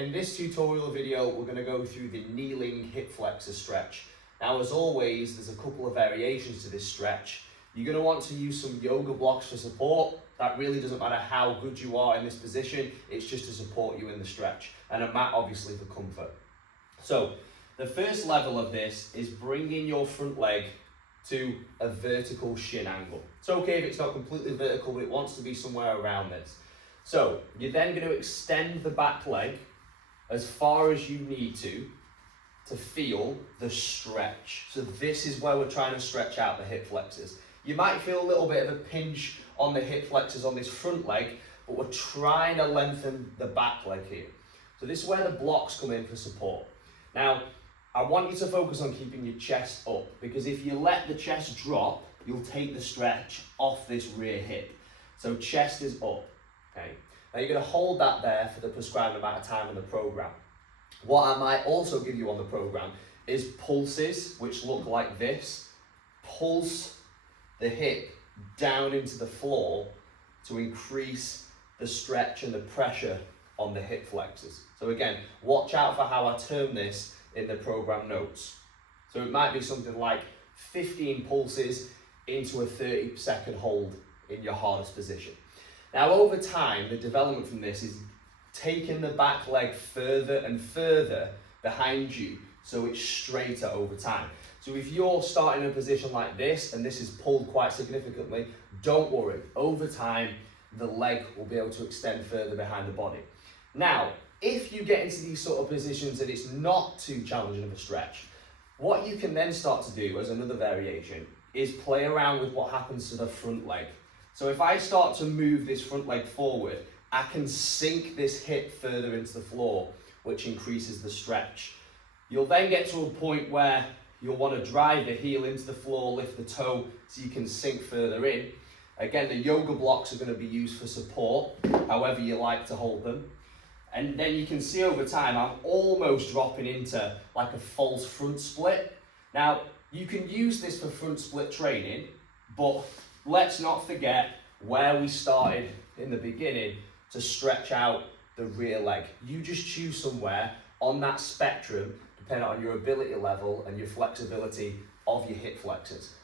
in this tutorial video, we're going to go through the kneeling hip flexor stretch. Now, as always, there's a couple of variations to this stretch. You're going to want to use some yoga blocks for support. That really doesn't matter how good you are in this position, it's just to support you in the stretch. And a mat, obviously, for comfort. So, the first level of this is bringing your front leg to a vertical shin angle. It's okay if it's not completely vertical, but it wants to be somewhere around this. So, you're then going to extend the back leg as far as you need to feel the stretch. So this is where we're trying to stretch out the hip flexors. You might feel a little bit of a pinch on the hip flexors on this front leg, but we're trying to lengthen the back leg here. So this is where the blocks come in for support. Now, I want you to focus on keeping your chest up, because if you let the chest drop, you'll take the stretch off this rear hip. So chest is up, okay? Now you're going to hold that there for the prescribed amount of time in the program. What I might also give you on the program is pulses, which look like this. Pulse the hip down into the floor to increase the stretch and the pressure on the hip flexors. So again, watch out for how I term this in the program notes. So it might be something like 15 pulses into a 30-second hold in your hardest position. Now, over time, the development from this is taking the back leg further and further behind you so it's straighter over time. So if you're starting in a position like this and this is pulled quite significantly, don't worry. Over time, the leg will be able to extend further behind the body. Now, if you get into these sort of positions and it's not too challenging of a stretch, what you can then start to do as another variation is play around with what happens to the front leg. So if I start to move this front leg forward, I can sink this hip further into the floor, which increases the stretch. You'll then get to a point where you'll want to drive the heel into the floor, lift the toe so you can sink further in. Again, the yoga blocks are going to be used for support, however you like to hold them. And then you can see over time, I'm almost dropping into like a false front split. Now, you can use this for front split training, but let's not forget where we started in the beginning to stretch out the rear leg. You just choose somewhere on that spectrum, depending on your ability level and your flexibility of your hip flexors.